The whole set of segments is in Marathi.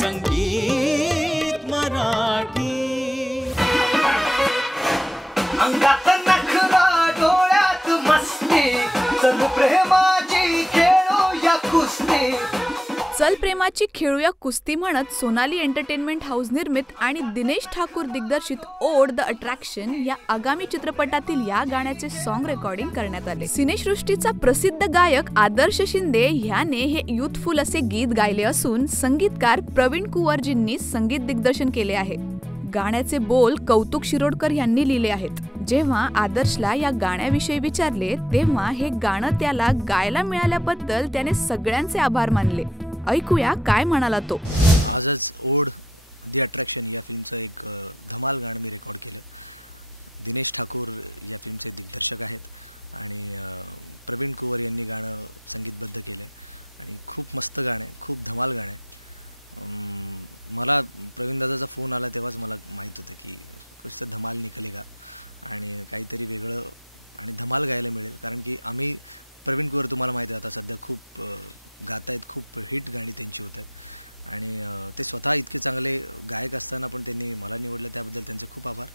संगीत मराठी. अंगात नखरा डोळ्यात मस्ती, चल प्रेमाची खेळूया कुस्ती. चल प्रेमाची खेळूया कुस्ती म्हणत सोनाली एंटरटेनमेंट हाऊस निर्मित आणि दिनेश ठाकूर दिग्दर्शित ओढ द अट्रॅक्शन या आगामी चित्रपटातील या गाण्याचे सॉन्ग रेकॉर्डिंग करण्यात आले. सिनेसृष्टीचा प्रसिद्ध गायक आदर्श शिंदे ह्याने हे युथफुल असे गीत गायले असून संगीतकार प्रवीण कुंवरजींनी संगीत दिग्दर्शन केले आहे. गाण्याचे बोल कौतुक शिरोडकर यांनी लिहिले आहेत. जेव्हा आदर्शला या गाण्याविषयी विचारले तेव्हा हे गाणं त्याला गायला मिळाल्याबद्दल त्याने सगळ्यांचे आभार मानले. ऐकूया काय म्हणाला तो. आजच ओढ दी अट्रॅक्शन या फिल्मचं एक धमाल गाणं मी रेकॉर्ड केलं. दिनेश ठाकूर या फिल्मचे दिग्दर्शक आहेत आणि प्रवीण कुंवर यांनी गाणं संगीतबद्ध केलं आहे आणि खूप मस्त गाणं आहे, खूप धमाल गाणं आहे. मला प्रवीण दादाचा फोन आला तेव्हाच मला माहीत होतं की कसं धमाल निघालेगा आणि काहीतरी वेगळं आणि धमाल गायला मिळेल. कारण की आम्ही प्रवीण कुंवर तुम्हाला माहिती आहे आता सध्या खूप गात आहेत, खूप हिट गाणी त्यांची होत आहेत आणि ते स्वतः इतके चांगले गायक असताना पण त्यांनी मला निवडलं त्याबद्दल त्यांचे खूप आभार.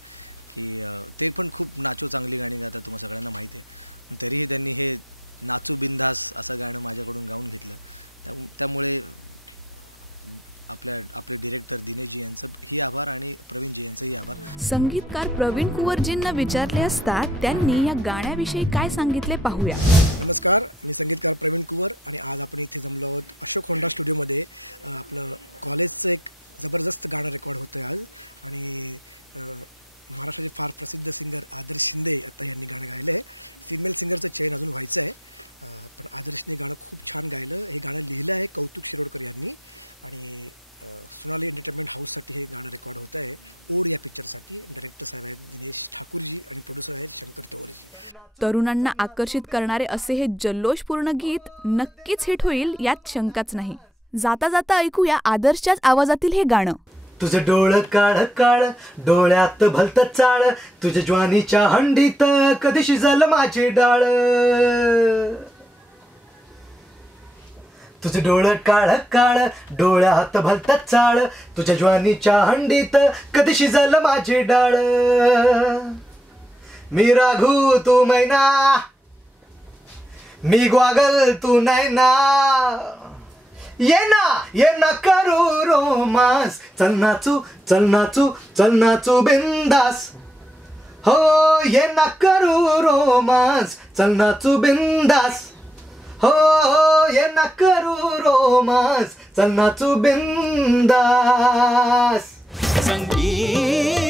की ते पण खूप नाचो चांगली गाणी गातात तुम्हाला सगळ्यांना माहिती आहे, पण तरीही त्यांनी हे नाचू बिंदास असं गाणं माझ्याकडून गाऊन घेतलं. त्यामुळे आपले डिरेक्टर दिनेशजी यांचं ही आभार आणि प्रवीणजी यांचंही आभार. संगीतकार प्रवीण कुंवरजींना विचारले असता त्यांनी या गाण्याविषयी काय सांगितले पाहूया. नमस्कार, मी संगीतकार प्रवीण कुंवर आणि आज आपण इथे जमलो आहोत अशोक होंडा स्टुडिओमध्ये. आपलं कॉलेजचं एक जबरदस्त गाणं रेकॉर्ड होतं आहे आज आणि महाराष्ट्राचे फार प्रसिद्ध सिंगर आदर्श शिंदे आता यांनी गाणं गायलं आहे. फिमेल सिंगरचं चयन अजून व्हायचं आहे, पण आदर्शने गाणं खूप छान गायलं. हे गाणं लिहिलं आहे कौतुक शिरोडकर यांनी आणि सोनाली एंटरटेनमेंट हाऊससाठी हे गाणं रेकॉर्ड होतं आहे. ओढ या पिक्चरसाठी. डायरेक्टर साहेब आहेत दिनेश ठाकूरजी आणि प्रोड्युसर आहेत शंकर तोवरजी. तरुणांना आकर्षित करणारे असे हे जल्लोषपूर्ण गीत नक्कीच हिट होईल यात शंकाच नाही. जाता जाता ऐकूया आदर्शच्याच आवाजातील हे गाणं. तुझं डोळं काळ काळ डोळ्यात भलत चाळ, तुझ्या ज्वानीच्या हंडीत कधी शिजलं माझी डाळ. तुझं डोळं काळ काळ डोळ्यात भलत चाळ, तुझ्या ज्वानीच्या हंडीत कधी शिजलं माझी डाळ. मी राघू तू मैना, मी ग्वागल तू नैना, ये ना करू रोमांस, चल नाचू चल नाचू चल नाचू बिंदास. हो ये ना करू रोमांस, चल नाचू बिंदास. हो ये ना करू रोमांस, चल नाचू बिंदास. संगीत